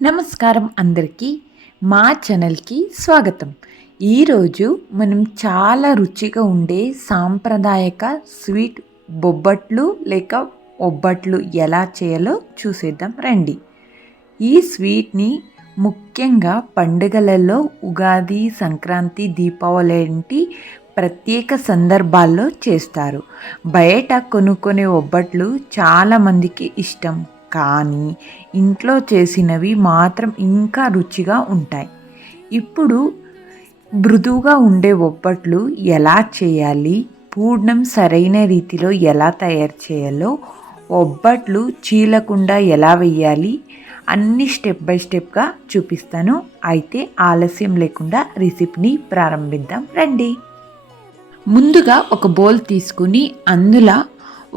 నమస్కారం అందరికీ మా ఛానల్కి స్వాగతం. ఈరోజు మనం చాలా రుచిగా ఉండే సాంప్రదాయక స్వీట్ బొబ్బట్లు లేక ఒబ్బట్లు ఎలా చేయాలో చూసేద్దాం రండి. ఈ స్వీట్ని ముఖ్యంగా పండుగలలో ఉగాది, సంక్రాంతి, దీపావళి వంటి ప్రత్యేక సందర్భాల్లో చేస్తారు. బయట కొనుక్కునే ఒబ్బట్లు చాలామందికి ఇష్టం, కానీ ఇంట్లో చేసినవి మాత్రం ఇంకా రుచిగా ఉంటాయి. ఇప్పుడు మృదువుగా ఉండే ఒబ్బట్లు ఎలా చేయాలి, పూర్ణం సరైన రీతిలో ఎలా తయారు చేయాలో, ఒబ్బట్లు చీలకుండా ఎలా వేయాలి అన్ని స్టెప్ బై స్టెప్గా చూపిస్తాను. అయితే ఆలస్యం లేకుండా రెసిపీని ప్రారంభిద్దాం రండి. ముందుగా ఒక బౌల్ తీసుకుని అందులో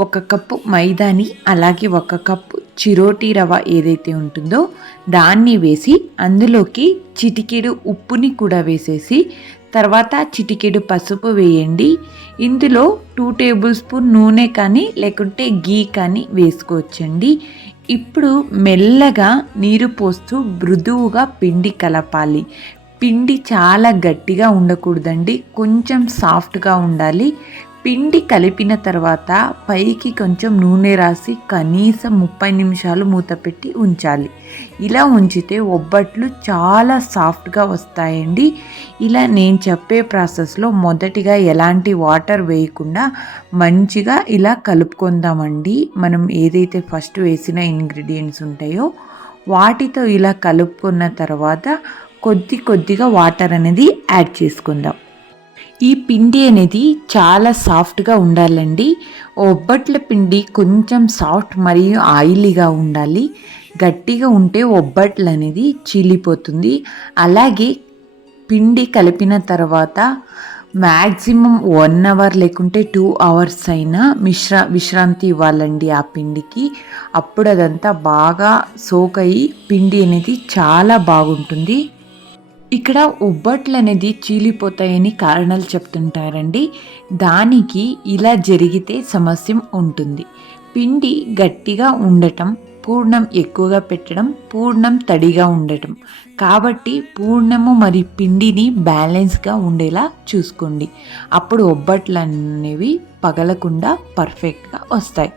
1 కప్పు మైదాని, అలాగే 1 కప్పు చిరోటి రవ్వ ఏదైతే ఉంటుందో దాన్ని వేసి అందులోకి చిటికెడు ఉప్పుని కూడా వేసేసి తర్వాత చిటికెడు పసుపు వేయండి. ఇందులో 2 టేబుల్ స్పూన్ నూనె కానీ లేకుంటే గీ కానీ వేసుకోవచ్చండి. ఇప్పుడు మెల్లగా నీరు పోస్తూ మృదువుగా పిండి కలపాలి. పిండి చాలా గట్టిగా ఉండకూడదండి, కొంచెం సాఫ్ట్గా ఉండాలి. పిండి కలిపిన తర్వాత పైకి కొంచెం నూనె రాసి కనీసం 30 నిమిషాలు మూత పెట్టి ఉంచాలి. ఇలా ఉంచితే ఒబ్బట్లు చాలా సాఫ్ట్గా వస్తాయండి. ఇలా నేను చెప్పే ప్రాసెస్లో మొదటిగా ఎలాంటి వాటర్ వేయకుండా మంచిగా ఇలా కలుపుకుందామండి. మనం ఏదైతే ఫస్ట్ వేసిన ఇంగ్రీడియంట్స్ ఉంటాయో వాటితో ఇలా కలుపుకున్న తర్వాత కొద్దిగా వాటర్ అనేది యాడ్ చేసుకుందాం. ఈ పిండి అనేది చాలా సాఫ్ట్గా ఉండాలండి. ఒబ్బట్ల పిండి కొంచెం సాఫ్ట్ మరియు ఆయిలీగా ఉండాలి. గట్టిగా ఉంటే ఒబ్బట్లు అనేది చీలిపోతుంది. అలాగే పిండి కలిపిన తర్వాత మ్యాక్సిమం 1 అవర్ లేకుంటే 2 అవర్స్ అయినా విశ్రాంతి ఇవ్వాలండి ఆ పిండికి. అప్పుడు అదంతా బాగా సోక్ అయ్యి పిండి అనేది చాలా బాగుంటుంది. ఇక్కడ ఒబ్బట్లు అనేది చీలిపోతాయని కారణాలు చెప్తుంటారండి. దానికి ఇలా జరిగితే సమస్య ఉంటుంది. పిండి గట్టిగా ఉండటం, పూర్ణం ఎక్కువగా పెట్టడం, పూర్ణం తడిగా ఉండటం. కాబట్టి పూర్ణము మరియు పిండిని బ్యాలెన్స్గా ఉండేలా చూసుకోండి. అప్పుడు ఒబ్బట్లు అనేవి పగలకుండా పర్ఫెక్ట్గా వస్తాయి.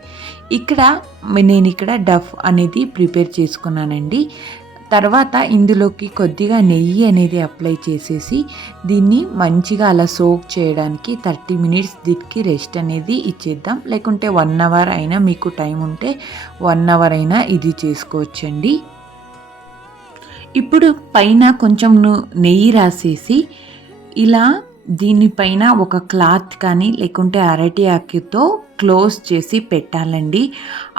నేను ఇక్కడ డఫ్ అనేది ప్రిపేర్ చేసుకున్నానండి. తర్వాత ఇందులోకి కొద్దిగా నెయ్యి అనేది అప్లై చేసేసి దీన్ని మంచిగా అలా సోక్ చేయడానికి 30 మినిట్స్ దీనికి రెస్ట్ అనేది ఇచ్చేద్దాం. లేకుంటే 1 అవర్ అయినా, మీకు టైం ఉంటే 1 అవర్ అయినా ఇది చేసుకోవచ్చండి. ఇప్పుడు పైన కొంచెం నెయ్యి రాసేసి ఇలా దీనిపైన ఒక క్లాత్ కానీ లేకుంటే అరటి ఆకుతో క్లోజ్ చేసి పెట్టాలండి.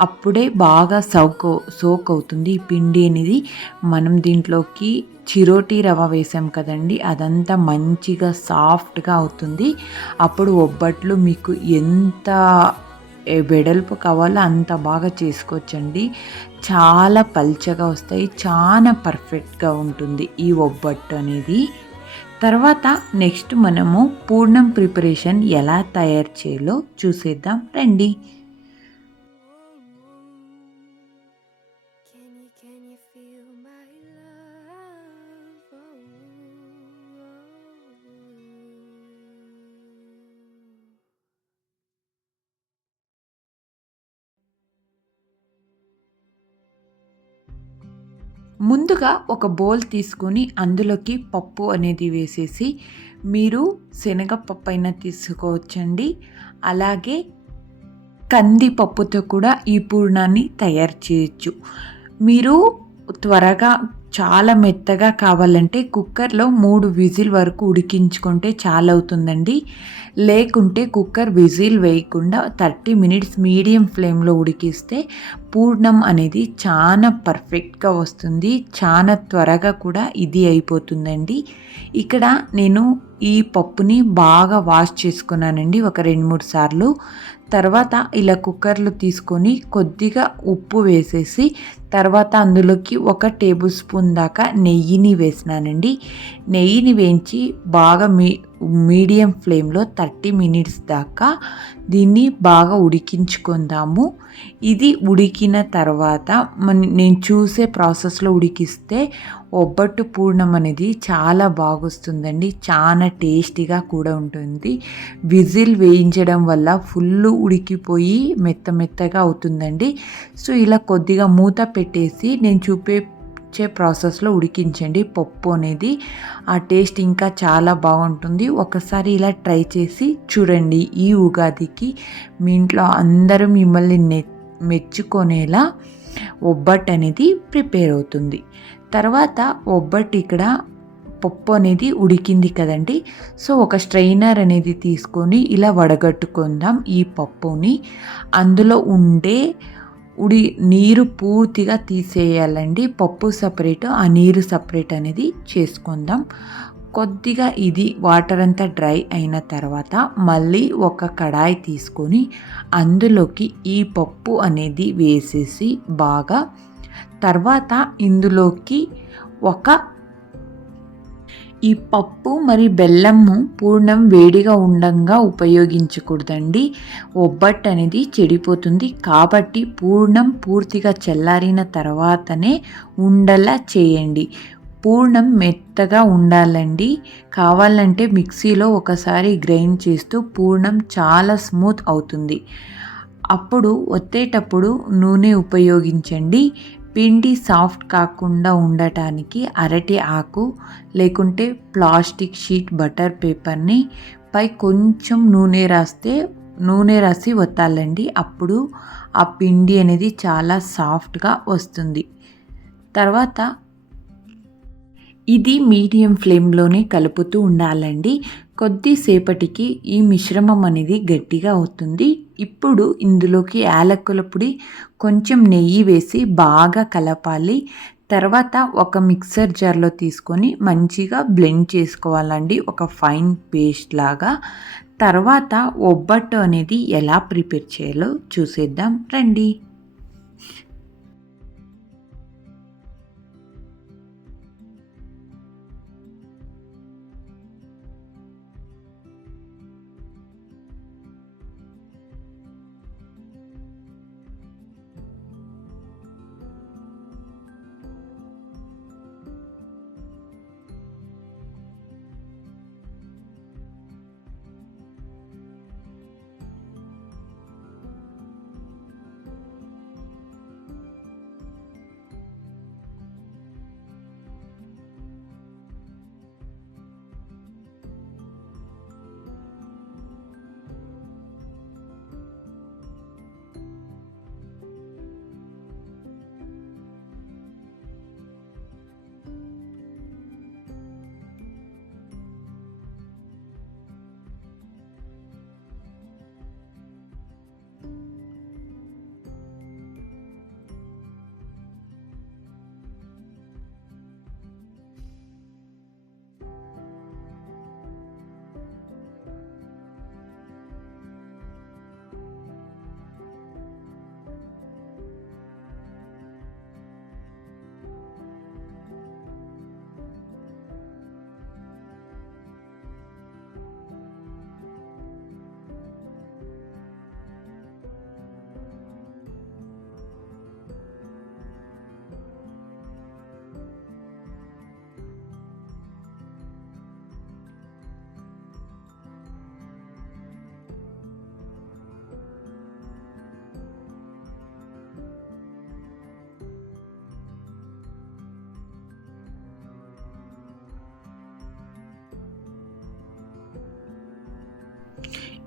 అప్పుడే బాగా సోక్ అవుతుంది ఈ పిండి అనేది. మనం దీంట్లోకి చిరోటి రవ్వ వేసాం కదండి, అదంతా మంచిగా సాఫ్ట్గా అవుతుంది. అప్పుడు ఒబ్బట్లు మీకు ఎంత వెడల్పు కావాలో అంత బాగా చేసుకోవచ్చండి. చాలా పల్చగా వస్తాయి, చాలా పర్ఫెక్ట్గా ఉంటుంది ఈ ఒబ్బట్టు అనేది. తర్వాత నెక్స్ట్ మనము పూర్ణం ప్రిపరేషన్ ఎలా తయారు చేయాలో చూసేద్దాం రండి. ముందుగా ఒక బౌల్ తీసుకొని అందులోకి పప్పు అనేది వేసేసి, మీరు శనగపప్పు అయినా తీసుకోవచ్చండి, అలాగే కందిపప్పుతో కూడా ఈ పూర్ణాన్ని తయారు చేయొచ్చు. మీరు త్వరగా చాలా మెత్తగా కావాలంటే కుక్కర్లో 3 విజిల్ వరకు ఉడికించుకుంటే చాలా అవుతుందండి. లేకుంటే కుక్కర్ విజిల్ వేయకుండా 30 మినిట్స్ మీడియం ఫ్లేమ్లో ఉడికిస్తే పూర్ణం అనేది చాలా పర్ఫెక్ట్గా వస్తుంది. చాలా త్వరగా కూడా ఇది అయిపోతుందండి. ఇక్కడ నేను ఈ పప్పుని బాగా వాష్ చేసుకున్నానండి ఒక 2-3 సార్లు. తర్వాత ఇలా కుక్కర్లో తీసుకొని కొద్దిగా ఉప్పు వేసేసి తర్వాత అందులోకి 1 టేబుల్ స్పూన్ దాకా నెయ్యిని వేసినానండి. నెయ్యిని వేయించి బాగా మీడియం ఫ్లేమ్లో 30 మినిట్స్ దాకా దీన్ని బాగా ఉడికించుకుందాము. ఇది ఉడికిన తర్వాత నేను చూసే ప్రాసెస్లో ఉడికిస్తే ఒబ్బట్టు పూర్ణం అనేది చాలా బాగొస్తుందండి. చాలా టేస్టీగా కూడా ఉంటుంది. విజిల్ వేయించడం వల్ల ఫుల్ ఉడికిపోయి మెత్తగా అవుతుందండి. సో ఇలా కొద్దిగా మూత పెట్టేసి నేను చూపించే ప్రాసెస్లో ఉడికించండి. పప్పు అనేది ఆ టేస్ట్ ఇంకా చాలా బాగుంటుంది. ఒకసారి ఇలా ట్రై చేసి చూడండి. ఈ ఉగాదికి మీ ఇంట్లో అందరూ మిమ్మల్ని మెచ్చుకునేలా ఒబ్బట్టు అనేది ప్రిపేర్ అవుతుంది. తర్వాత ఒబ్బట్టు ఇక్కడ పప్పు అనేది ఉడికింది కదండి. సో ఒక స్ట్రైనర్ అనేది తీసుకొని ఇలా వడగట్టుకుందాం ఈ పప్పుని. అందులో ఉండే నీరు పూర్తిగా తీసేయాలండి. పప్పు సపరేట్, ఆ నీరు సపరేట్ అనేది చేసుకుందాం. కొద్దిగా ఇది వాటర్ అంతా డ్రై అయిన తర్వాత మళ్ళీ ఒక కడాయి తీసుకొని అందులోకి ఈ పప్పు అనేది వేసేసి బాగా, తర్వాత ఇందులోకి ఈ పప్పు మరి బెల్లము పూర్ణం వేడిగా ఉండంగా ఉపయోగించకూడదండి. ఒబ్బట్టు అనేది చెడిపోతుంది. కాబట్టి పూర్ణం పూర్తిగా చల్లారిన తర్వాతనే ఉండలా చేయండి. పూర్ణం మెత్తగా ఉండాలండి. కావాలంటే మిక్సీలో ఒకసారి గ్రైండ్ చేస్తూ పూర్ణం చాలా స్మూత్ అవుతుంది. అప్పుడు ఒత్తేటప్పుడు నూనె ఉపయోగించండి. పిండి సాఫ్ట్ కాకుండా ఉండటానికి అరటి ఆకు లేకుంటే ప్లాస్టిక్ షీట్ బటర్ పేపర్ని పై కొంచెం నూనె రాసి వత్తాలండి. అప్పుడు ఆ పిండి అనేది చాలా సాఫ్ట్గా వస్తుంది. తర్వాత ఇది మీడియం ఫ్లేమ్లోనే కలుపుతూ ఉండాలండి. కొద్దిసేపటికి ఈ మిశ్రమం అనేది గట్టిగా అవుతుంది. ఇప్పుడు ఇందులోకి యాలకుల పొడి, కొంచెం నెయ్యి వేసి బాగా కలపాలి. తర్వాత ఒక మిక్సర్ జార్లో తీసుకొని మంచిగా బ్లెండ్ చేసుకోవాలండి, ఒక ఫైన్ పేస్ట్ లాగా. తర్వాత ఒబ్బట్టు అనేది ఎలా ప్రిపేర్ చేయాలో చూసేద్దాం రండి.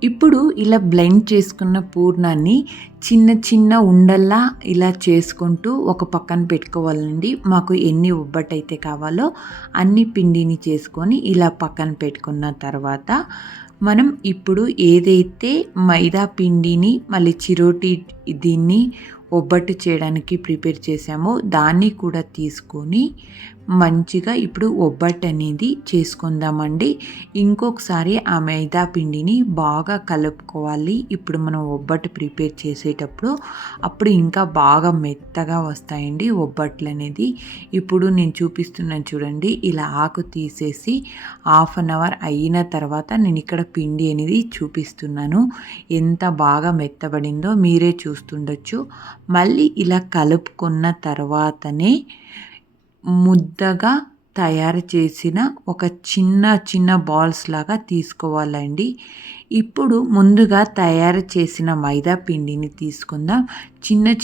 ఇప్పుడు ఇలా బ్లెండ్ చేసుకున్న పూర్ణాన్ని చిన్న చిన్న ఉండల్లా ఇలా చేసుకుంటూ ఒక పక్కన పెట్టుకోవాలండి. మాకు ఎన్ని ఒబ్బట్టయితే కావాలో అన్ని పిండిని చేసుకొని ఇలా పక్కన పెట్టుకున్న తర్వాత మనం ఇప్పుడు ఏదైతే మైదా పిండిని మళ్ళీ చిరోటి దీన్ని ఒబ్బట్టు చేయడానికి ప్రిపేర్ చేసామో దాన్ని కూడా తీసుకొని మంచిగా ఇప్పుడు ఒబ్బట్టు అనేది చేసుకుందామండి. ఇంకొకసారి ఆ మైదా పిండిని బాగా కలుపుకోవాలి. ఇప్పుడు మనం ఒబ్బట్టు ప్రిపేర్ చేసేటప్పుడు అప్పుడు ఇంకా బాగా మెత్తగా వస్తాయండి ఒబ్బట్లు అనేది. ఇప్పుడు నేను చూపిస్తున్నాను చూడండి, ఇలా ఆకు తీసేసి హాఫ్ అన్ అవర్ అయిన తర్వాత నేను ఇక్కడ పిండి అనేది చూపిస్తున్నాను. ఎంత బాగా మెత్తబడిందో మీరే చూస్తుండొచ్చు. మళ్ళీ ఇలా కలుపుకున్న తర్వాతనే ముద్దగా తయారు చేసిన ఒక చిన్న బాల్స్ లాగా తీసుకోవాలండి. ఇప్పుడు ముందుగా తయారు చేసిన మైదా పిండిని తీసుకుందాం.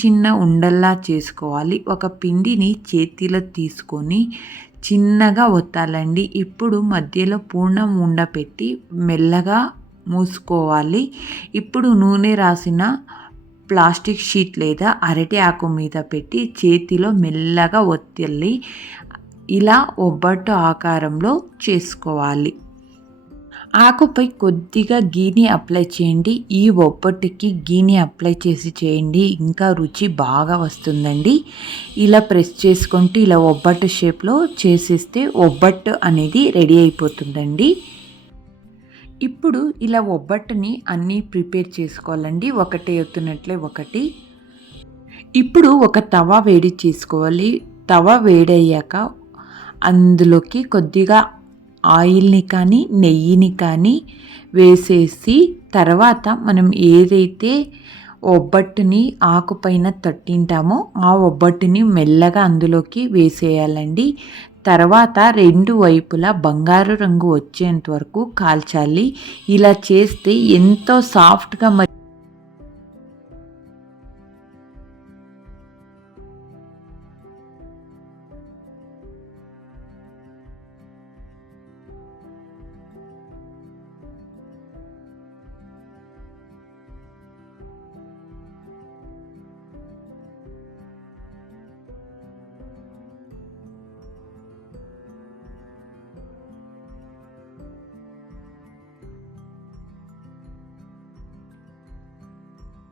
చిన్న ఉండల్లా చేసుకోవాలి. ఒక పిండిని చేతిలో తీసుకొని చిన్నగా ఒత్తాలండి. ఇప్పుడు మధ్యలో పూర్ణం ఉండ పెట్టి మెల్లగా మూసుకోవాలి. ఇప్పుడు నూనె రాసిన ప్లాస్టిక్ షీట్ లేదా అరటి ఆకు మీద పెట్టి చేతిలో మెల్లగా ఒత్తాలి. ఇలా ఒబ్బట్టు ఆకారంలో చేసుకోవాలి. ఆకుపై కొద్దిగా గీని అప్లై చేయండి. ఈ ఒబ్బట్టుకి గీని అప్లై చేయండి, ఇంకా రుచి బాగా వస్తుందండి. ఇలా ప్రెస్ చేసుకుంటూ ఇలా ఒబ్బట్టు షేప్లో చేసేస్తే ఒబ్బట్టు అనేది రెడీ అయిపోతుందండి. ఇప్పుడు ఇలా ఒబ్బట్టుని అన్నీ ప్రిపేర్ చేసుకోవాలండి, ఒకటి ఎత్తునట్లే ఒకటి. ఇప్పుడు ఒక తవా వేడి చేసుకోవాలి. తవా వేడయ్యాక అందులోకి కొద్దిగా ఆయిల్ని కానీ నెయ్యిని కానీ వేసేసి తర్వాత మనం ఏదైతే ఒబ్బట్టుని ఆకుపైన తట్టింటామో ఆ ఒబ్బట్టుని మెల్లగా అందులోకి వేసేయాలండి. తర్వాత రెండు వైపులా బంగారు రంగు వచ్చేంత వరకు కాల్చాలి. ఇలా చేస్తే ఎంతో సాఫ్ట్గా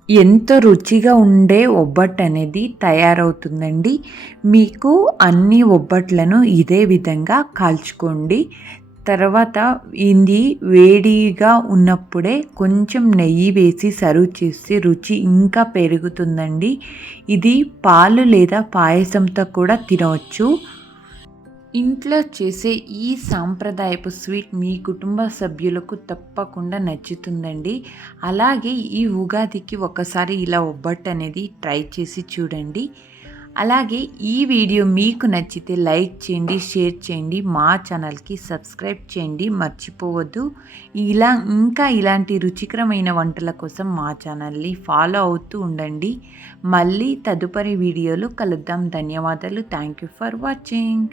ఎంతో రుచిగా ఉండే ఒబ్బట్టు అనేది తయారవుతుందండి. మీకు అన్ని ఒబ్బట్లను ఇదే విధంగా కాల్చుకోండి. తర్వాత ఇది వేడిగా ఉన్నప్పుడే కొంచెం నెయ్యి వేసి సర్వ్ చేస్తే రుచి ఇంకా పెరుగుతుందండి. ఇది పాలు లేదా పాయసంతో కూడా తినవచ్చు. ఇంట్లో చేసే ఈ సాంప్రదాయపు స్వీట్ మీ కుటుంబ సభ్యులకు తప్పకుండా నచ్చుతుందండి. అలాగే ఈ ఉగాదికి ఒకసారి ఇలా ఒబ్బట్టు అనేది ట్రై చేసి చూడండి. అలాగే ఈ వీడియో మీకు నచ్చితే లైక్ చేయండి, షేర్ చేయండి, మా ఛానల్కి సబ్స్క్రైబ్ చేయండి మర్చిపోవద్దు. ఇంకా ఇలాంటి రుచికరమైన వంటల కోసం మా ఛానల్ని ఫాలో అవుతూ ఉండండి. మళ్ళీ తదుపరి వీడియోలో కలుద్దాం. ధన్యవాదాలు. Thank you for watching.